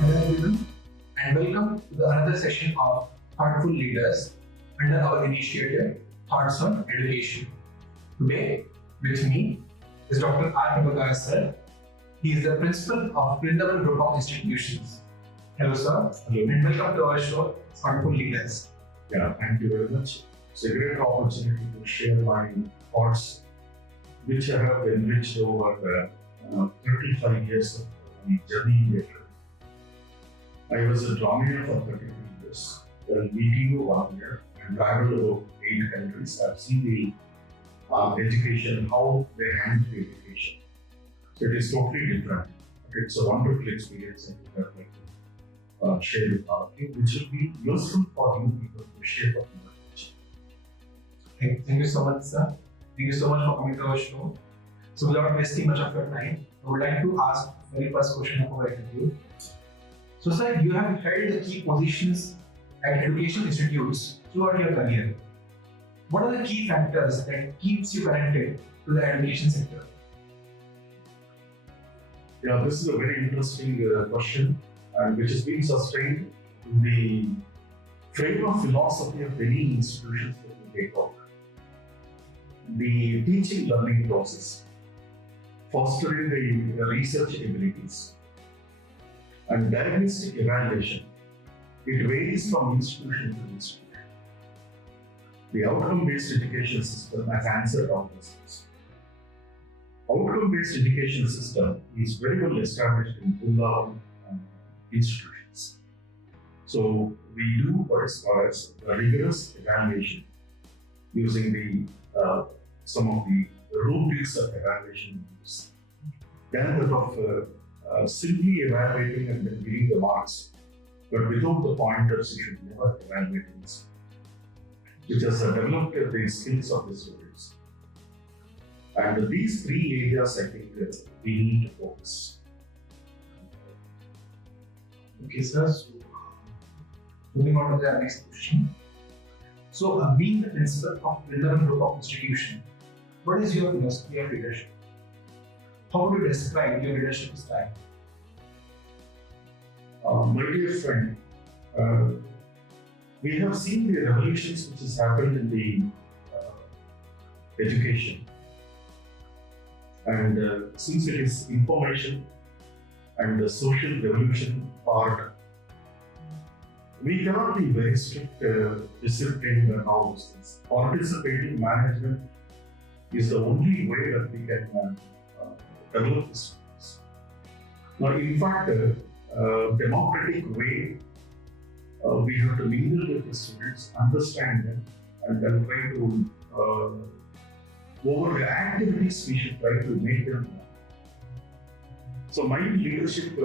Hello everyone, and welcome to the another session of Thoughtful Leaders under our initiative Thoughts on Education. Today, with me is Dr. R. Prabhakar sir. He is the principal of Vrindavan Group of Institutions. Hello sir, Hello. and welcome to our show Thoughtful Leaders. Yeah, thank you very much. It's a great opportunity to share my thoughts, which I have enriched over 35 years of my journey in theatre. I was a drama for 33 years, then VTU 1 year, and traveled about 8 countries. I've seen the education, how they handle the education. So it is totally different. It's a wonderful experience, and I'd like to share with all of you, which will be useful for you people to shape up your knowledge. Thank you so much, sir. Thank you so much for coming to our show. So, without wasting much of your time, I would like to ask the very first question of our interview. So, sir, you have held the key positions at education institutes throughout your career. What are the key factors that keeps you connected to the education sector? Yeah, this is a very interesting question, and which is being sustained in the frame of philosophy of many institutions that we take out. The teaching learning process, fostering the research abilities, and diagnostic evaluation. It varies from institution to institution. The outcome-based education system has answered all questions. Outcome-based education system is very well established in Pulla institutions. So we do what is called as a rigorous evaluation using the some of the rubrics of evaluation use. Then that of simply evaluating and then giving the marks, but without the pointers, you should never evaluate this, which has developed the skills of the students. And these 3 areas, I think, we need to focus. Okay, sir. So, moving on to the next question. So, being the principal of Vrindavan Group of Institution, what is your philosophy of leadership? How would you describe your leadership style? My dear friend, we have seen the revolutions which has happened in the education. And since it is information and the social revolution part, we cannot be very strict, disciplined and all those things. Participating management is the only way that we can develop this. Now, in fact, democratic way, we have to mingle with the students, understand them, and then try to over the activities we should try to make them. So my leadership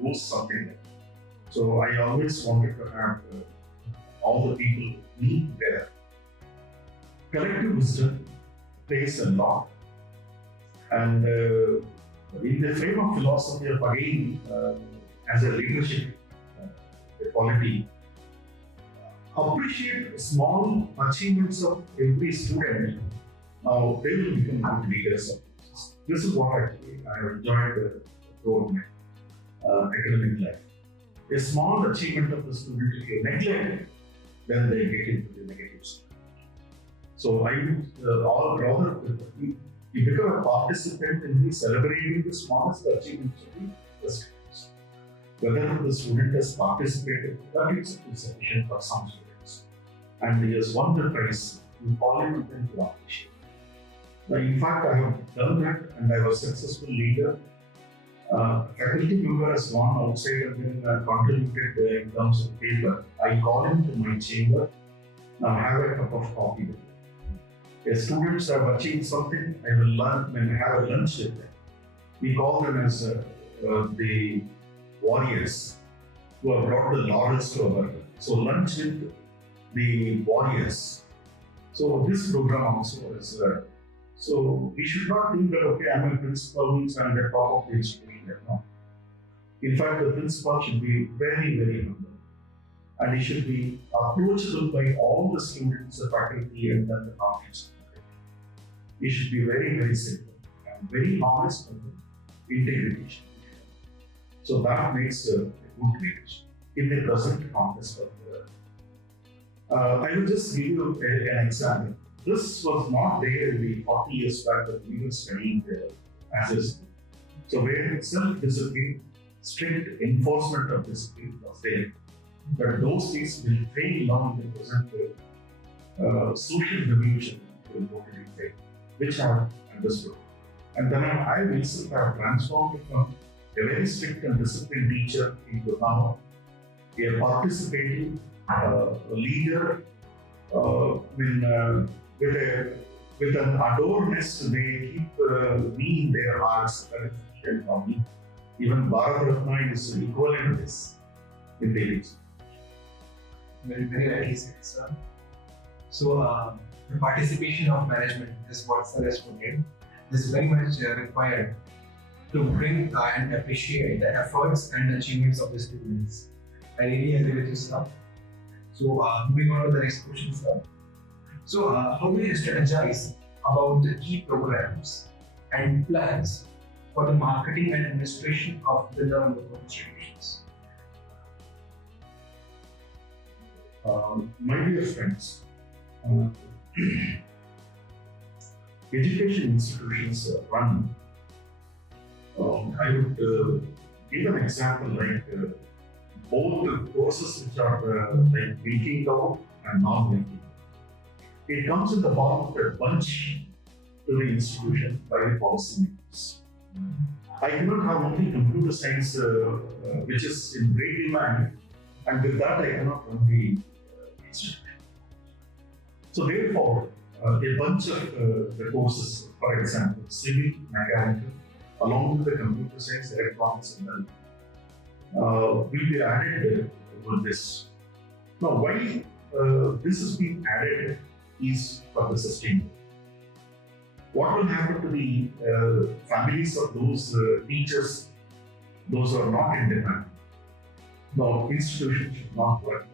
was something like that. So I always wanted to have all the people meet there. Collective wisdom plays a lot, and in the frame of philosophy of again as a leadership quality, appreciate small achievements of every student. Now they will become good leaders of this. This is what I have enjoyed throughout my academic life. A small achievement of the student, if you neglect it, then they get into the negative side. So I would all rather you become a participant in the celebrating the smallest achievements of the students. Whether the student has participated, that is sufficient for some students. And he has won the prize, you call him and to appreciate. In fact, I have done that and I was a successful leader. Faculty member has gone outside and then contributed in terms of paper. I call him to my chamber, now have a cup of coffee with him. If students have achieved something, I will learn and have a lunch with them. We call them as the warriors who have brought the laurels to our. So lunch with the warriors. So this program also is. So we should not think that okay, I'm a principal means I'm the top of the institution. No. In fact, the principal should be very, very humble, and he should be approachable by all the students, the faculty, and then the non-teaching. He should be very, very simple and very honest and integrity. So that makes a good leadership in the present context of the. I will just give you an example. This was not there in the 40 years back that we were studying as a school. So where self-discipline, strict enforcement of discipline was there. But those things will fail now in the present social revolution will totally fail, which I have understood. And then I myself have transformed from a very strict and disciplined teacher into now a participating leader with an adoredness. They keep me in their hearts. That is sufficient for me. Even Bharat Ratna is equivalent to this in the Very, very rightly said, sir. So, the participation of management is what sir has put in. This is very much required to bring and appreciate the efforts and achievements of the students. I really agree with you, sir. So, moving on to the next question, sir. So, how do you strategize about the key programs and plans for the marketing and administration of the learning institutions? My dear friends, education institutions run. I would give an example like both the courses which are like waking out and non-waking. It comes in the form of a bunch to the institution by the policymakers. I cannot have only computer science, which is in great demand, and with that I cannot run the institution. So therefore, a bunch of the courses, for example, civil, mechanical, along with the computer science, electronics, and then will be added with this. Now, why this is being added is for the sustainability. What will happen to the families of those teachers, those who are not in demand? No, institutions should not work.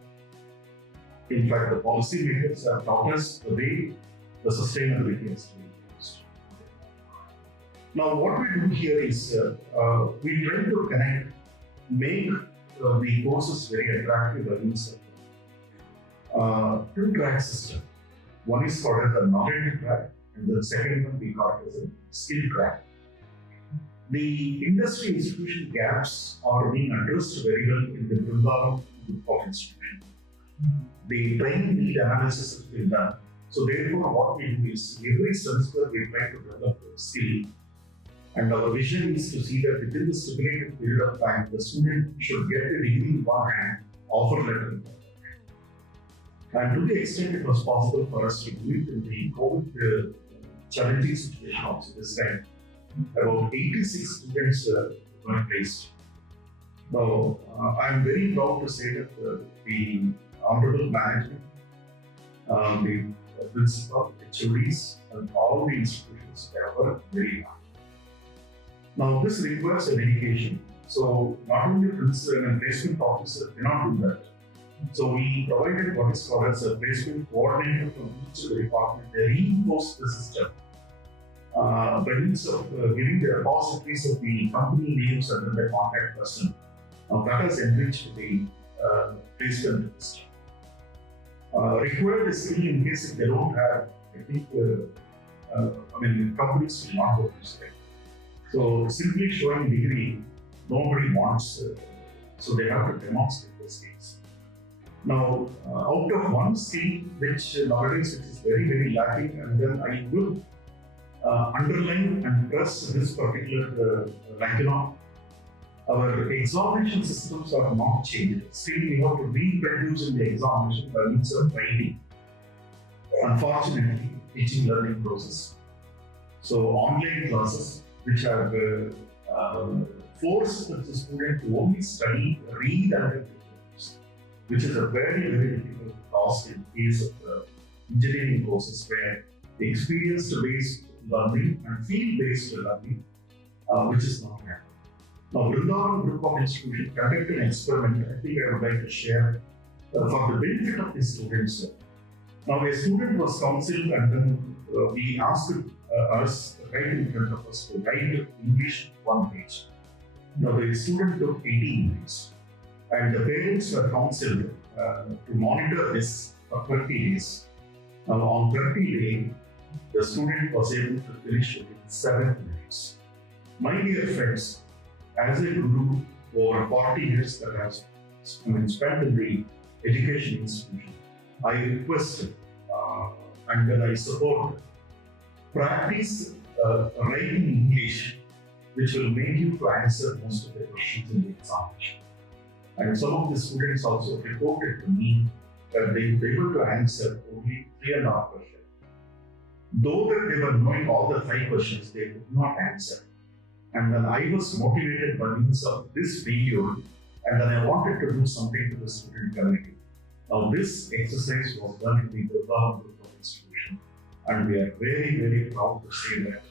In fact, the policymakers have taught us the way the sustainability has to be used. Now, what we do here is we try to connect, make the courses very attractive against two-track system. One is called as a knowledge track, and the second one we call it as a skill track. The industry institution gaps are being addressed very well in the Vrindavan group of institutions. The training need analysis has been done. So therefore, what we do is every semester we try to develop a skill, and our vision is to see that within the stipulated period of time, the student should get a degree in one hand, offer letter in the other. And to the extent it was possible for us to do it in the COVID challenging situation also this time, about 86 students were placed. Now, I'm very proud to say that the honorable management, the principal, HODs, and all the institutions have worked very hard. Now, this requires a dedication. So, not only principal and placement officer cannot do that. So, we provided what is called as a placement coordinator from each of the department. They reinforced the system by means of giving the repositories of the company names and then the contact person. That has enriched the placement system. Required skill in case if they don't have, I think, companies will not go to say. So simply showing degree, nobody wants, so they have to demonstrate the skills. Now, out of one skill which nowadays it is very, very lacking, and then I will underline and press this particular our examination systems are not changed. Still, we have to reproduce in the examination by means of writing. Unfortunately, teaching learning process. So, online classes which have forced the student to only study, read, and reproduce, which is a very, very difficult task in case of engineering courses where the experience-based learning and field-based learning, which is not happening. Now, Vrindavan Group of Institutions conducted an experiment. I think I would like to share for the benefit of the students. Now, a student was counseled, and then we asked us right in front of us to write English one page. Now, the student took 18 minutes. And the parents were counseled to monitor this for 30 days. Now, on 30 day, the student was able to finish within 7 minutes. My dear friends, as a guru over 40 years that has spent in the education institution, I request and then I support practice writing English, which will make you to answer most of the questions in the examination. And some of the students also reported to me that they were able to answer only 3.5 questions. Though that they were knowing all the 5 questions, they could not answer. And then I was motivated by means of this video, and then I wanted to do something to the student community. Now, this exercise was done in the Gurgaon Group of Institution, and we are very, very proud to say that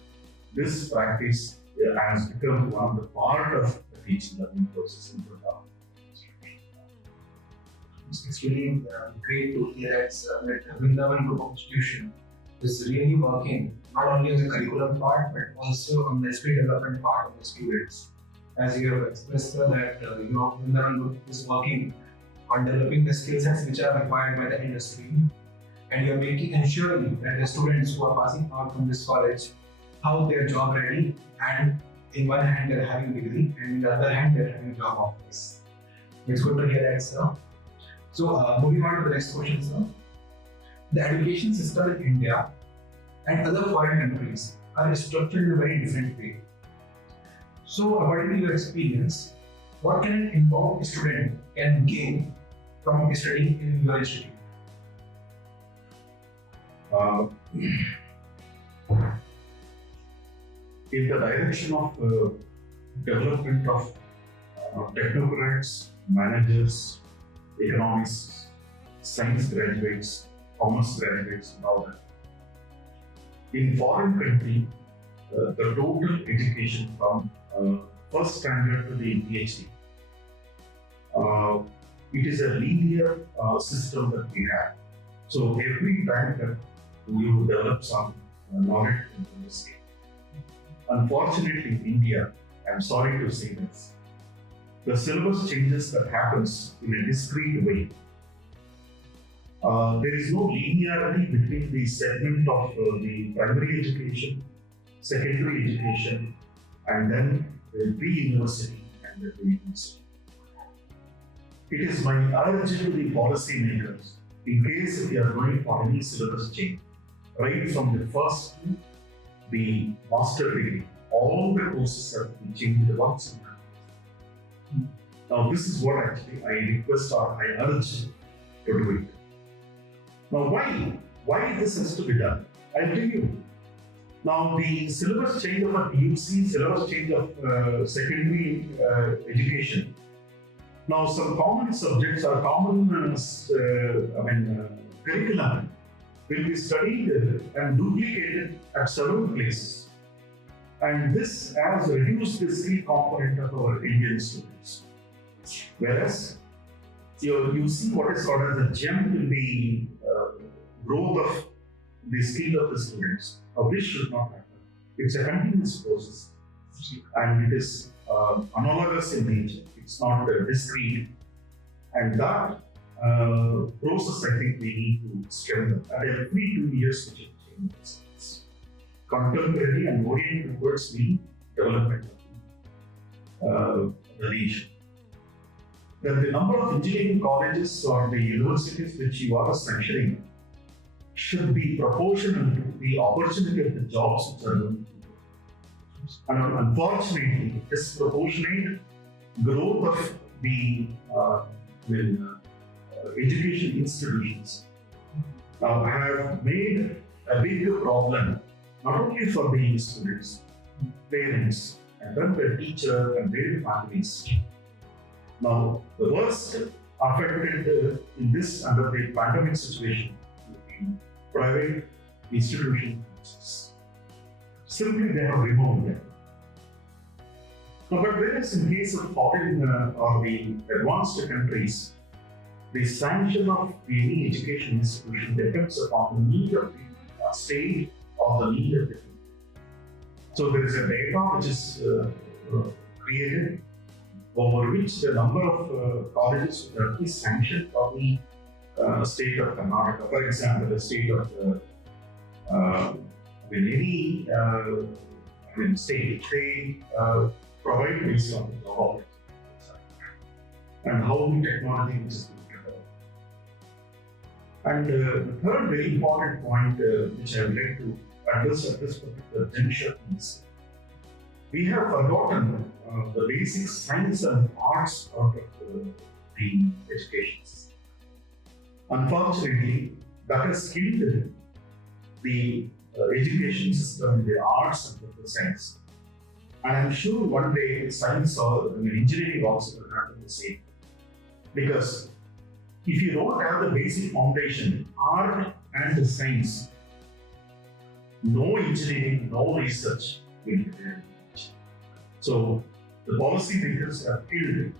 this practice has become one of the part of the teaching learning process in Gurgaon. It's really great to hear that the Vrindavan Group of Institution is really working not only on the curriculum part but also on the skill development part of the students. As you have expressed that Vrindavan Group is working on developing the skill sets which are required by the industry, and you're ensuring that the students who are passing out from this college how they are job ready, and in one hand they're having a degree and in the other hand they're having a job offers. It's good to hear that, sir. So moving on to the next question, sir. The education system in India and other foreign countries are structured in a very different way. So according to your experience, what can an informed student can gain from studying in your institute? In the direction of development of technocrats, managers, economists, science graduates, commerce graduates, and all that. In foreign country, the total education from first standard to the PhD, it is a linear system that we have. So every time that you develop some knowledge in this field. Unfortunately, in India, I'm sorry to say this, the syllabus changes that happens in a discrete way. There is no linearity between the segment of the primary education, secondary education, and then the pre-university and the university. It is my urge to the policy makers, in case if you are going for any syllabus change, right from the first to the master degree, all the courses have to be changed once. Now, this is what actually I request or I urge to do it. Now, why this has to be done? I'll tell you. Now, the syllabus change of a PUC, syllabus change of secondary education. Now, some common subjects or common curriculum will be studied and duplicated at several places. And this has reduced the skill component of our Indian students. Whereas, you see what is called as a jump in the growth of the skill of the students. Now, this should not happen. It's a continuous process, and it is analogous in nature. It's not discrete, and that process I think we need to strengthen. And every 2 years we should change this. Contemporary and oriented towards the development of the nation. Then the number of engineering colleges or the universities which you are sanctioning should be proportional to the opportunity of the jobs which are going to be. And unfortunately, disproportionate growth of the education institutions have made a big problem, not only for the students, parents, and then the teacher and their families. Now, the worst affected in this under the pandemic situation would be private institutions. Simply they have removed them. Now, but whereas in case of foreign or the advanced countries, the sanction of any education institution depends upon the need of the state or the need of the people. So there is a data which is created, over which the number of colleges would be sanctioned for the state of Karnataka. For example, the state of any state, they provide based on the law and how the technology is developed. And the third very important point which I would like to address at this particular juncture is we have forgotten the basic science and arts out of the education system. Unfortunately, that has killed the education system in the arts and the science. And I'm sure one day science or engineering also will happen the same. Because if you don't have the basic foundation, art and the science, no engineering, no research will be there. So the policy makers have killed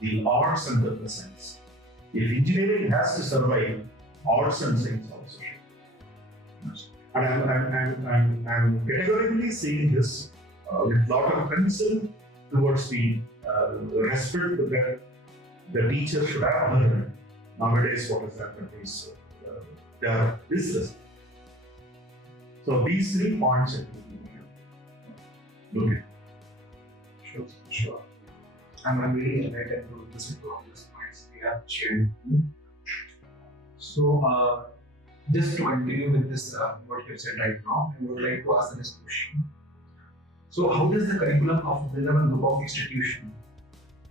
the arts and the science. If engineering has to survive, arts and science also should. And I'm categorically saying this with a lot of concern towards the respect that the teachers should have learned. Nowadays, what has happened is they are discussed. So these 3 points that we look at. Sure. I'm really enlightened to listen to all these points we have shared. So, just to continue with this, what you have said right now, I would like to ask the next question. So, how does the curriculum of Vrindavan Group of Institution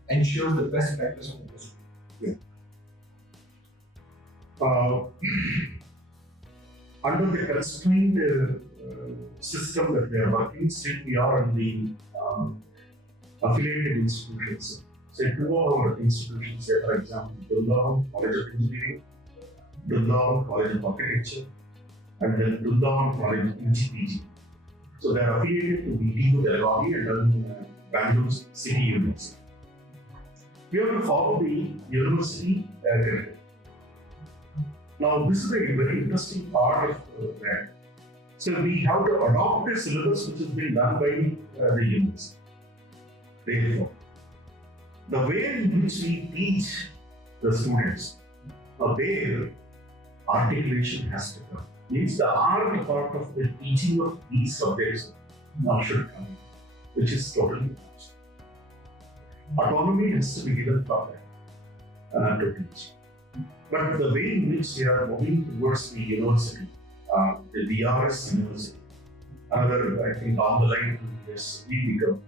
ensure the best practice of industry? Under the constrained system that we are working, still we are in the affiliated institutions. Say 2 of our institutions, say for example, Vrindavan College of Engineering, Vrindavan College of Architecture, and then Vrindavan College of UGPG. So they are affiliated to BTU Belagavi and then Bangalore City University. We have to follow the university curriculum. Now, this is a very interesting part of that. So we have to adopt a syllabus which has been done by the university. Therefore, the way in which we teach the students, their articulation has to come. Means the art part of the teaching of these subjects now should come in, which is totally lost. Autonomy has to be given for that to teach. But the way in which we are moving towards the university, the DRS University, another, I think, on the line to this, we become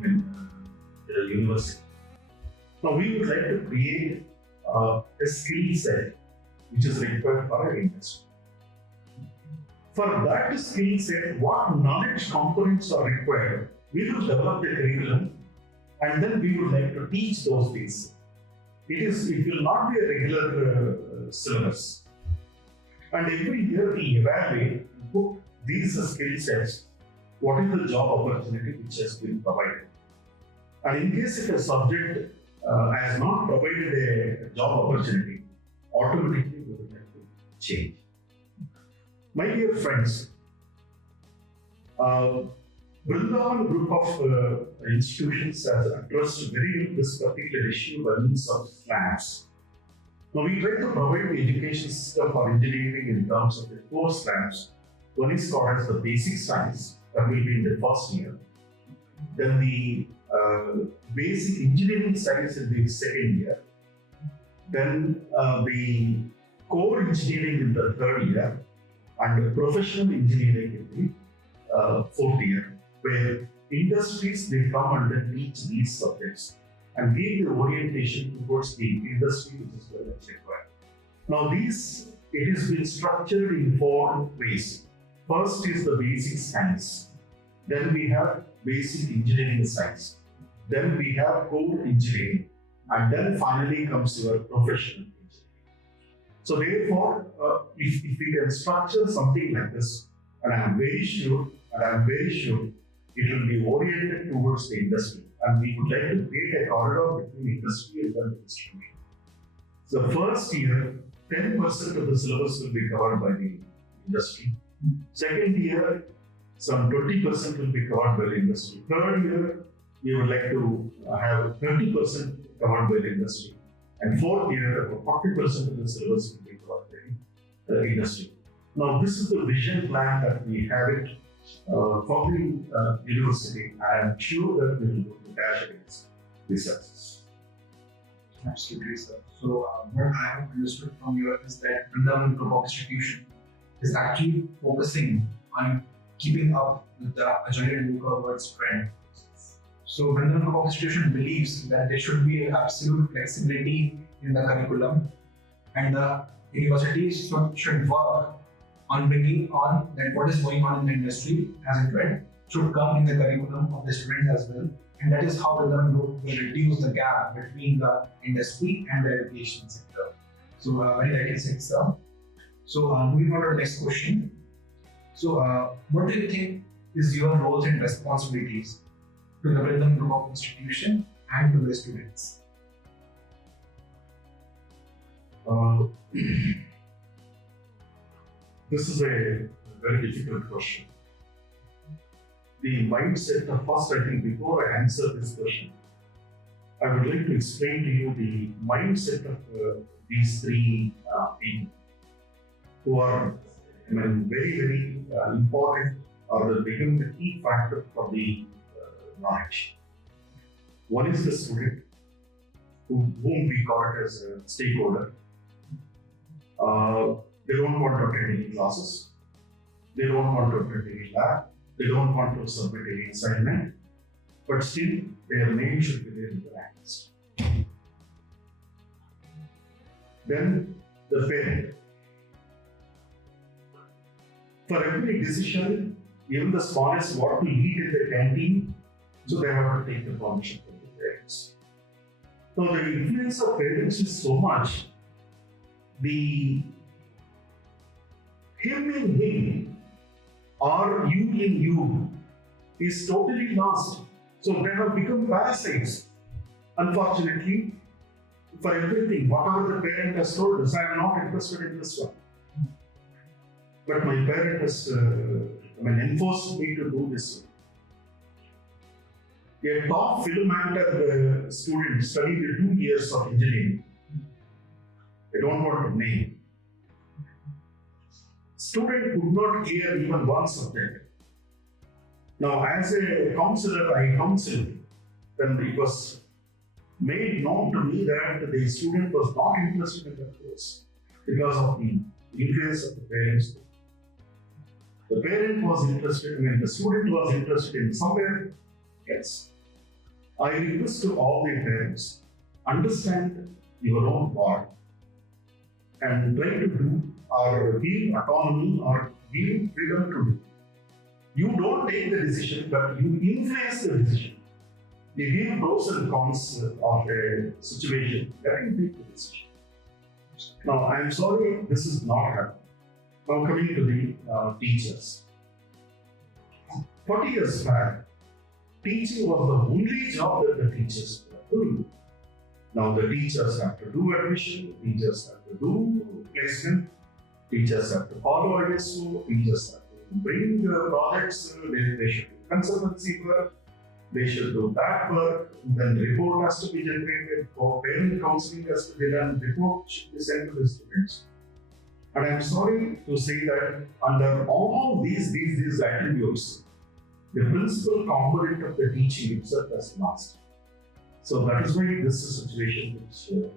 the university. Now, we would like to create a skill set which is required for our industry. For that skill set, what knowledge components are required, we will develop the curriculum and then we would like to teach those things. It will not be a regular syllabus. And every year we evaluate and put these skill sets, what is the job opportunity which has been provided. And in case if a subject has not provided a job opportunity, automatically we will have to change. My dear friends, Vrindavan Group of institutions has addressed this particular issue by means of slabs. Now we try to provide the education system for engineering in terms of the 4 slabs. One is called as the basic science, that will be in the first year. Then the basic engineering science in the second year. Then the core engineering in the third year, and professional engineering in the fourth year, where industries they come and then teach these subjects and give the orientation towards the industry which is well required. Now it has been structured in 4 ways. First is the basic science. Then we have basic engineering science. Then we have core engineering. And then finally comes your professional engineering. So therefore, if we can structure something like this, and I'm very sure it will be oriented towards the industry. And we would like to create a corridor between industry and the institution. So first year, 10% of the syllabus will be covered by the industry. Second year, some 20% will be covered by the industry. Third year, we would like to have 30% covered by the industry. And fourth year, about 40% of the syllabus will be covered by the industry. Now, this is the vision plan that we have it for the university. I am sure that we will go to dash against these success. Absolutely, sir. So, what I have understood from you is that Vrindavan Group of Institution is actually focusing on keeping up with the agile and VUCA world's trend. So, Vrindavan Group of Institution believes that there should be absolute flexibility in the curriculum, and the universities should work on bringing on that what is going on in the industry as a trend should come in the curriculum of the students as well. And that is how Vrindavan Group will reduce the gap between the industry and the education sector. So, very rightly said, sir. So, moving on to the next question. So, what do you think is your roles and responsibilities to the Vrindavan Group of Institution and to the students? This is a very difficult question. The mindset of first, I think, before I answer this question, I would like to explain to you the mindset of these three people who are very, very important, or they become the key factor for the knowledge. One is the student, whom we call it as a stakeholder. They don't want to attend any classes. They don't want to attend any lab. They don't want to submit any assignment. But still, their name should be there in the ranks. Then, the parent. For every decision, even the smallest, what to eat in the canteen, so they have to take the permission from the parents. So the influence of parents is so much. The him in him or you in you is totally lost. So they have become parasites. Unfortunately, for everything, whatever the parent has told us, I am not interested in this one. But my parent has enforced me to do this one. A top film actor student studied 2 years of engineering. I don't want to name. Student could not clear even one subject. Now, as a counselor, I counseled, then it was made known to me that the student was not interested in the course because of the influence of the parents. The parent was interested, the student was interested in somewhere else. I request to all the parents, understand your own part and try to do or give autonomy or give freedom to do. You don't take the decision, but you influence the decision. You give pros and cons of a situation, then you take the decision. Now, I am sorry this is not happening. Now, coming to the teachers. 40 years back, teaching was the only job that the teachers were doing. Now, the teachers have to do admission, teachers have to do placement, teachers have to follow ISO, teachers have to bring projects, they should do consultancy work, they should do that work, then report has to be generated, for parent counseling has to be done, report should be sent to the students. And I am sorry to say that under all these attributes, the principal component of the teaching itself has lost. So that is why this is a situation which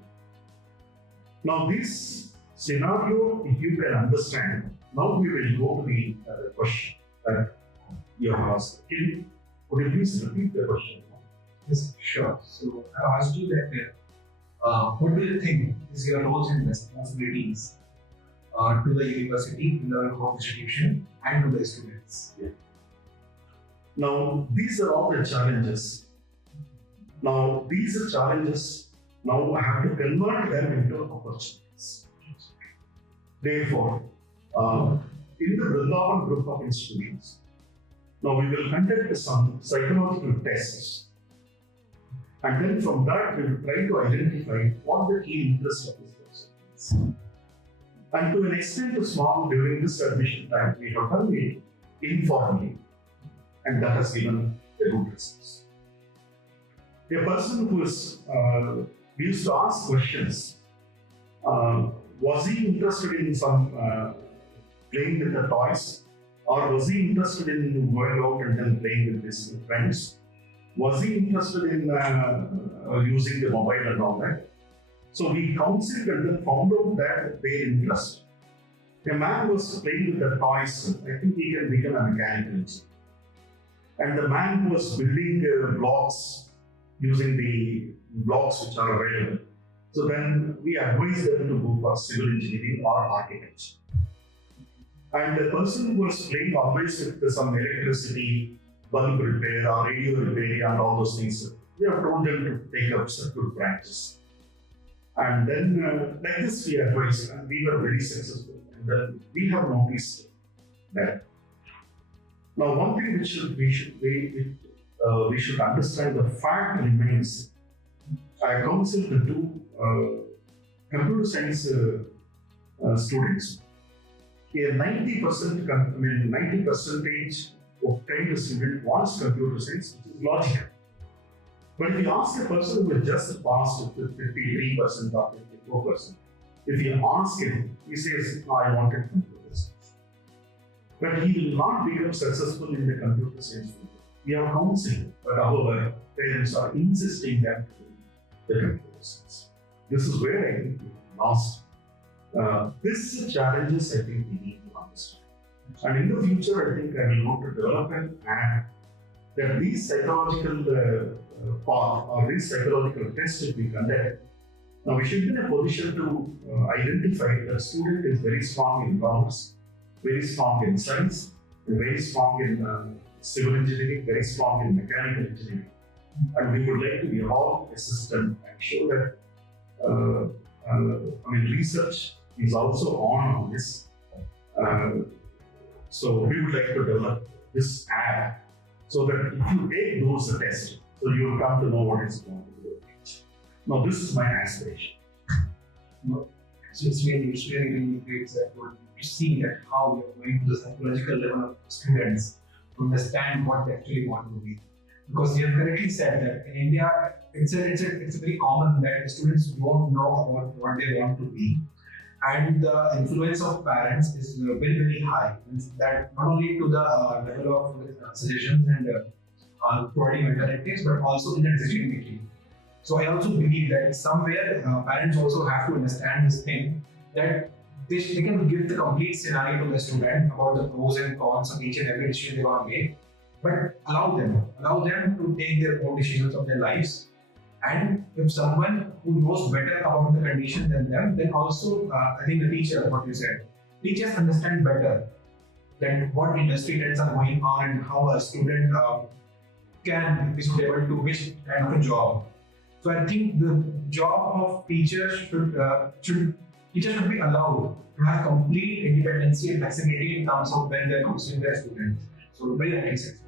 now this scenario, if you can understand, now we will go to the question that you have asked. Could you please repeat the question? Yes, sure. So I asked you that what do you think is your roles and responsibilities to the university, to the institution, and to the students? Yeah. Now, these are all the challenges. Now, these are challenges. Now, I have to convert them into opportunities. Therefore, in the Vrindavan Group of Institutions, now we will conduct some psychological tests. And then from that, we will try to identify what the key interest of this person is. And to an extent small, during this admission time, we have done it informally. And that has given a good results. A person who is, we used to ask questions. Was he interested in some playing with the toys? Or was he interested in going out and then playing with his friends? Was he interested in using the mobile and all that? So we counseled and then found out that their interest. A man was playing with the toys. I think he can become a mechanical engineer. And the man who was building blocks using the blocks which are available. So then we advise them to go for civil engineering or architecture. And the person who was playing always with some electricity, bulb repair or radio repair and all those things, we have told them to take up circuit branches. And then like this we advised, and we were very successful. And then we have noticed that. Now one thing which we should understand, the fact remains, I counsel the two computer science students. Here 90% of time the student wants computer science, which is logical. But if you ask a person who has just passed with 53% or 54%, if you ask him, he says, no, I wanted computer science. But he will not become successful in the computer science field. We have counseling, but our parents are insisting that the computer science. This is where I think we lost. This is challenges I think we need to understand. And in the future, I think I will want to develop an app that these psychological path or these psychological tests that we conduct. Now we should be in a position to identify that student is very strong in commerce, very strong in science, and very strong in civil engineering, very strong in mechanical engineering. And we would like to evolve a system and show that research is also on this. So we would like to develop this app so that if you take those tests, so you will come to know what is going to do. Now this is my aspiration. So it's really great that we're seeing that how we are going to the psychological level of students to understand what they actually want to be. Because you have correctly said that in India, it's very common that students don't know about what they want to be. And the influence of parents is very, very high. Means that not only to the level of suggestions and providing alternatives, but also in the decision making. So I also believe that somewhere parents also have to understand this thing, that they can give the complete scenario to the student about the pros and cons of each and every decision they want to make, but allow them to take their own decisions of their lives. And if someone who knows better about the condition than them, then also I think the teacher, what you said, teachers understand better that what industry trends are going on and how a student can be suitable to which kind of a job. So I think the job of teachers should be allowed to have complete independence and flexibility in terms of when they're counseling their students. So very nice.